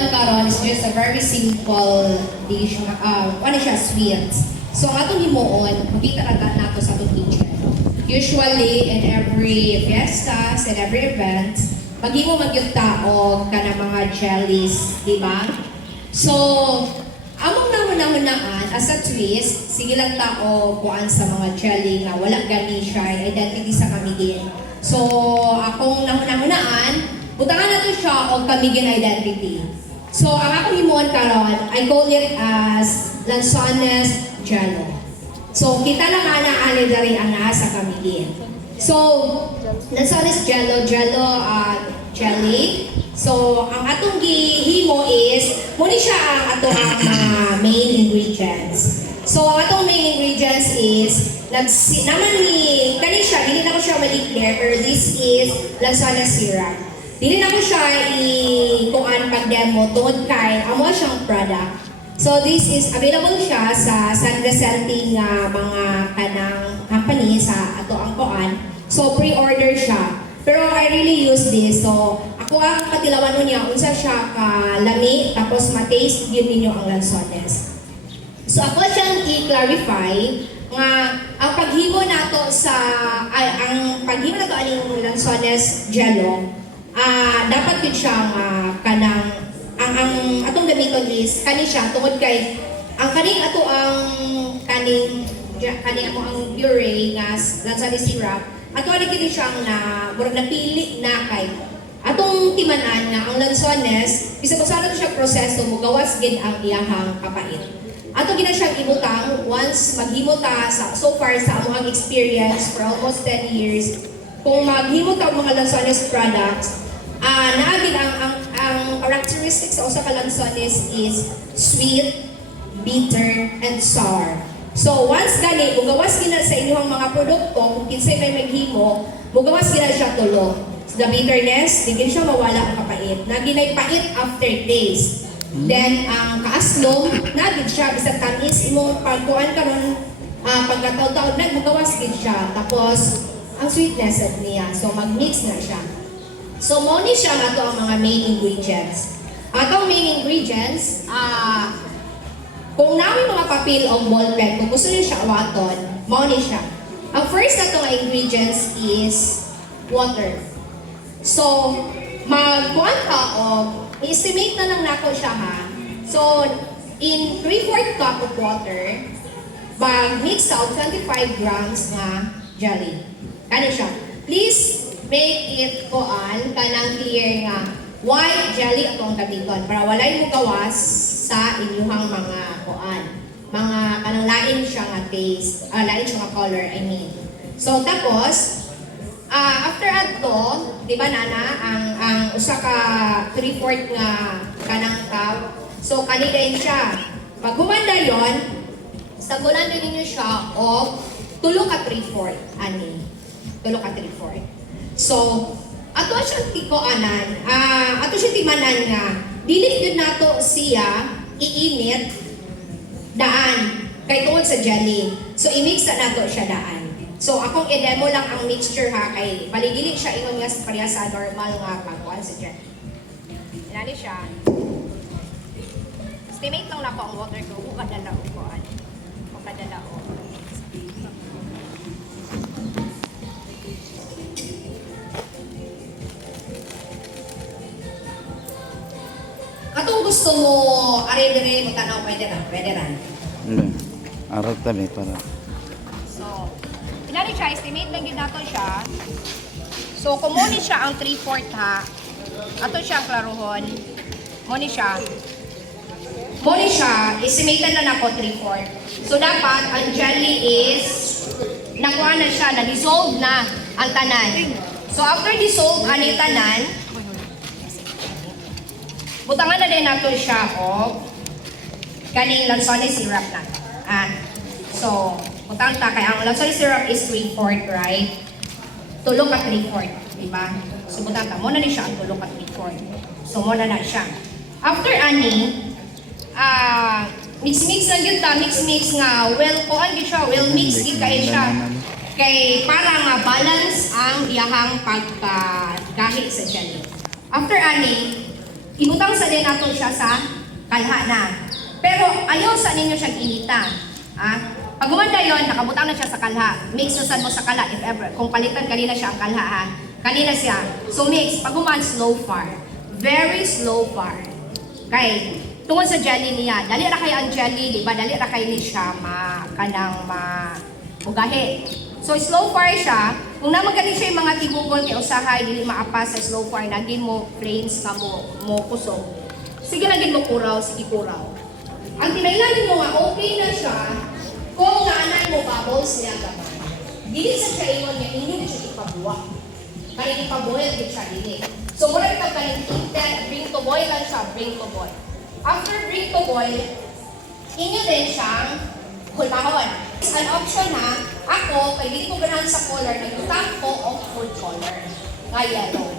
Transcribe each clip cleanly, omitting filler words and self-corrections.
himuon karon is just a very simple dish. Ano siya, sweet. So ang atong himuon, makita nato sa atong kitchen. Usually, in every fiestas and every event, maghimo magyud taog ka ng mga jellies, di ba? So, among nahuna-hunaan, as a twist, sige lang tao kuan sa mga jelly nga wala gani siya identity sa kamigin. So, akong nahuna-hunaan, butangan na to siya o kamigin identity. So, ang akong himuon karon, I call it as Lanzones Jello. So, kita lang ana ali dari ana sa kamigin. So, Lanzones Jello, jelly. So, ang atong gihimo is, muna siya ang atong main ingredients. So, ang atong main ingredients is, naman ni, kani siya, hindi na ko siya ma-declare, pero this is Lanzones syrup. Hindi na ko siya i-kuan pag-demo tungod kay amo siyang product. So, this is available siya sa San Vicente nga mga kanang company sa ato ang kuan. So, pre-order siya. Pero I really use this. So, ako ang patilawan nun niya, unsa siya kalami, tapos ma-taste yun ninyo ang Lanzones. So, ako siyang i-clarify nga ang paghimo nato sa, ang paghimo nato aning Lanzones Jello, dapat yun siyang kanang, ang atong gamiton is, kani siya, tungod kay, ang kaning ato ang kaning mo ang puree nga Lanzones syrup, ato ali kini siyang na murag napili na kay atong timanan nga ang Lanzones bisag usa na siya proseso mugawas gid ang iyahang kapait. Ato gina siyang ibutang once maghimo ta sa so far sa among experience for almost 10 years kung maghimo ta og mga Lanzones products naa gid ang characteristics sa usa ka Lanzones is sweet, bitter, and sour. So once gani, mugawas gina sa inyong mga produkto, kung kinsay may maghimo, mugawas gina siya tulo. So, the bitterness, di gina siya mawala ang kapait. Naginay pait aftertaste. Then ang kaaslong, nagid siya bisag tamis imong pagkuan karon pagkataw-taw mugawas gid siya. Tapos ang sweetness niya. So mag-mix na siya. So mo ni siya ato ang mga main ingredients. Atong main ingredients, kung namin mga papel o ballpen, kung gusto niyo siya awaton, mao ni siya. Ang first na itong ingredients is water. So, magkuhan ka o i-estimate na lang nako siya ha. So, in 3/4 cup of water, mag-mix out 25 grams na jelly. Kani siya. Please make it kuan kanang clear nga white jelly atong gamiton para walay mo gawas sa inyuhang mga kuan. Mga kanang lain siya nga taste, lain siya nga color, I mean. So tapos after ato, di ba nana ang usa ka 3/4 nga kanang cup. So kanidain siya. Pag humanda yon, sagulan din ninyo siya og tulo ka 3/4 ani. Tulo ka 3/4. So ato siyang tikoanan, ato siyang timanan nga dili gyud nato siya iinit daan kay tungod sa jelly. So i-mix na nato siya daan. So akong i-demo lang ang mixture ha kay paligili siya ingon nga sa pareha sa normal nga pagkuan sa jelly. Inani siya. Estimate lang nako ang water ko ug kadala og kuan. O kadala og katong gusto mo are-dire mo tanaw pwede ra. Hindi. Aral tabi para. So, pinali siya, estimate lang yun nato siya. So, kung mo ni siya ang 3/4 ha, ato siya ang klaruhon. Mo ni siya, estimate na nako 3/4. So, dapat, ang jelly is, nakuha na siya, na-dissolve na ang tanan. So, after dissolve, ani tanan, butangan na din nato siya o kaning Lanzones syrup na. So, butang ta kay ang Lanzones syrup is 3/4, right? Tulo ka 3/4, di ba? So, butang ta. Muna ni siya ang tulo ka 3/4. So, muna na siya. After ani, mix-mix lang yun ta. Mix-mix nga. Well, kuhan yun siya. Well, mix yun kayo siya. Kay para nga balance ang iyahang pagkagahi sa jelly. After ani, Ibutang sa din nato siya sa kalha na. Pero ayaw sa ninyo siyang inita. Pag gumanda yon, nakabutang na siya sa kalha. Mix na sad mo sa kalha if ever. Kung palitan kanina siya ang kalha ha. Kanina siya. So mix, pag guman slow fire. Very slow fire. Kay tungod sa jelly niya, dali ra kay ang jelly, di ba? Dali ra kay ni siya kanang ugahe. So slow fire siya. Kung naman gani siya yung mga tigugol kay usahay dili maapas sa slow fire, nagin mo flames ka mo kusog. Sige nagin mo kuraw, sige kuraw. Ang tinailan mo nga okay na siya kung naanay mo bubbles niya gamay. Dili sa siya ingon niya, inyo siya ipabuwak. Kaya ipaboil din siya dili. So muna ito kaning bring to boil lang siya, bring to boil. After bring to boil, inyo din siyang hulahon. An option ha, ako, kay hindi ko ganahan sa color, nagtutang ko of food color, nga yellow.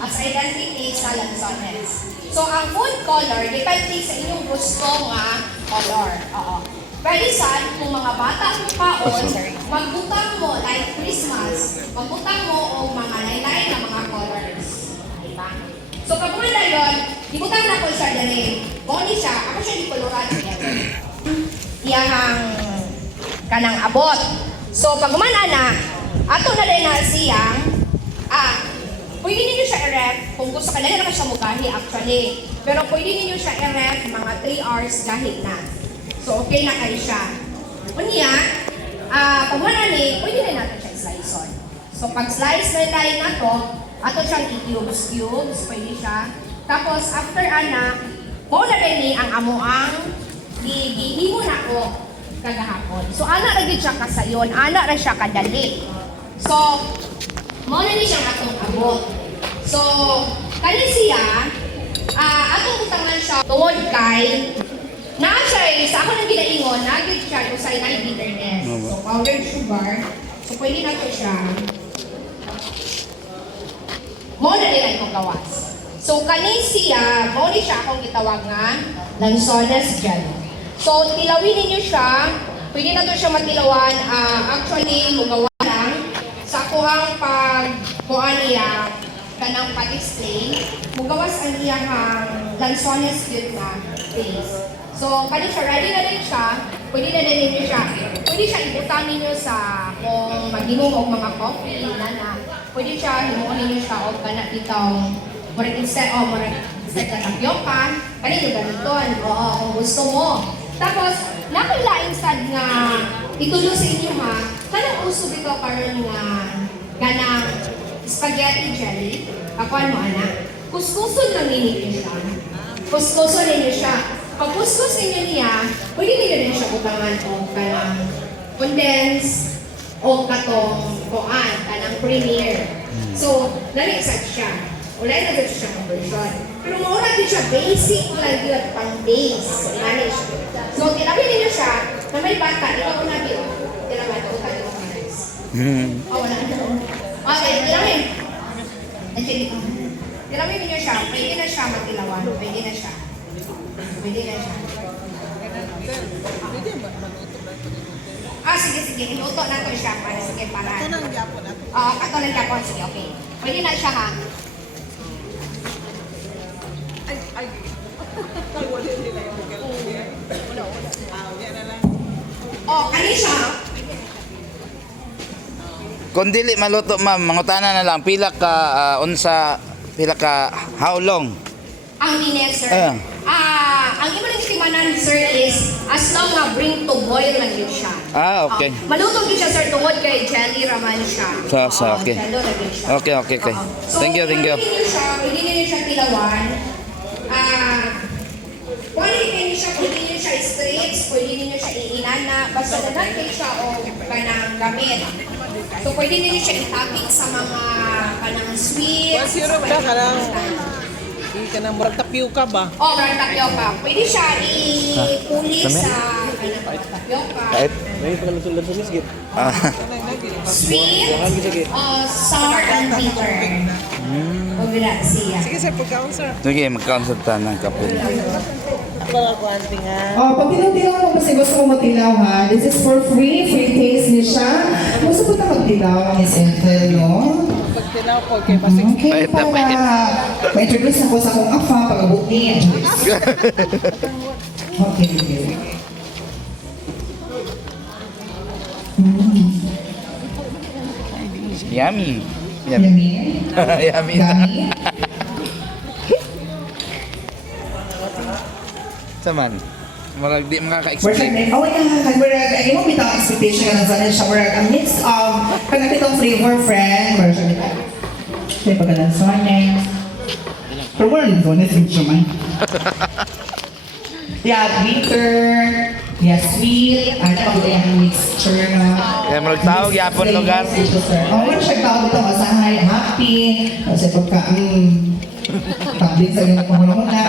As identity sa lansones. So, ang food color, depende sa inyong gusto nga color. Oo. Pwede saan, kung mga bata pa o, magbutang mo, like Christmas, magbutang mo o mga laylay na mga colors. Diba? So, pag kumanda yun, ibutang na ko siya dali. Boni siya, ako siya di kolorado niya. Iyang kanang abot. So, pag gumana na, ato na rin na siyang, pwede ninyo siya i-ref, kung gusto ka, dahil naman siya mugahi actually. Pero pwede ninyo siya i-ref mga 3 hours kahit na. So, okay na kayo siya. Unya, pag wala ni, pwede na natin siya i-slice on. So, pag slice na tayo na to, ato siyang i-cubes, pwede siya. Tapos, after ana, mo na rin ni ang amuang gihimo na ko kagahapon. So, ana ra gid siya kasayon, ana ra siya kadali. So, mo na ni siya atong abot. So, kani siya, atong butangan siya tungod kay naa siya sa ako nang ginaingon, nagit siya usay na bitterness. So, powdered sugar. So, pwede na to siya. Mo na nila itong gawas. So, kani siya, mo ni siya akong gitawag nga lansones jelly. So, tilawin ninyo siya. Pwede na to siya matilawan. Actually, lugawan lang. Sa kuhang pagkuhan niya, kanang pa-display, mugawas ang iyang lansones yun na base. So, kani siya, ready na rin siya. Pwede na rin ninyo siya. Pwede siya ibutang ninyo sa kung mag-inom o mga coffee, na. Pwede siya, himuon ninyo siya o kanak ditong instead na tapioca, kanino gamiton. Oo, kung gusto mo. Tapos, nakilaing sad nga itulo sa inyo ha, kanang uso dito karon nga ganang spaghetti jelly. Kakuan mo anak. Kuskuson lang ninyo siya. Kuskuson ninyo siya. Pag kuskus ninyo niya, pwede ninyo rin siya utangan o kanang condense o katong kuan, kanang premier. So, naliksad siya. Ulay na dito siya conversion. Pero maura din siya basic, ulay din pang base. Manage. So, tinawin ninyo siya na may bata, ikaw na dito. Tinawin ito, utang ito guys. Wala na. Okay, tinawin. Tinawin ninyo siya, pwede na siya matilawan. Pwede na siya. Pwede na siya. Sige. Inuto na to siya para sige para. Ito lang yapon na. Oo, ito lang yapon. Sige, okay. Pwede na siya ha. Ay. Wala nila yung wala. Yan na lang. Kani siya. Kung dili maluto ma'am, mangutana na lang pila ka how long? Ang linet, sir. Ang iba ng timanan, sir, is as long na bring to boil lang yun siya. Okay. Malutog yun siya, sir, tungod kay jelly raman siya. Okay. Jello na din siya. Okay. So, Thank you. Pwede niyo siya tilawan. Pwede niyo siya straight, pwede niyo siya iinana, basta dagat kayo siya o kanang gamit. So, pwede niyo siya itapik sa mga kanang sweet. Ka na murag tapioca ba? Murag tapioca. Pwede siya ipuli sa kanang tapioca. May pagkalusulan sa misgit. Sweet, sour, and bitter. Pabila siya. Sige sir, pagkaon sir. Sige, magkaunsulta ng kapil. Pag tinaw mo kasi gusto mo matilaw ha, this is for free taste niya siya. Gusto po na magtilaw ang Miss Ethel, no? Tinapol kay Basig. Okay, Pahit na pahit. para ma-introduce ako sa akong afa, pag-abot niya. Okay, okay. Yummy. Yummy. Yummy. Yummy. Yummy. Saman. Marag di We're makaka-explain. like, oh yeah, kag murag, ay mo bitang expectation ka na sana siya, murag, a mix of, kag nakitong flavor, friend, murag siya bitang. Siya pagkalan sones. Pero wala rin sones, hindi siya man. Yeah, bitter, yeah, sweet, ano pa ba yung mixture na. Kaya marag tawag, yapon lugar. Oh, wala siya tawag ito, masahay, happy, kasi pagka, tablet sa yung pangunaw na.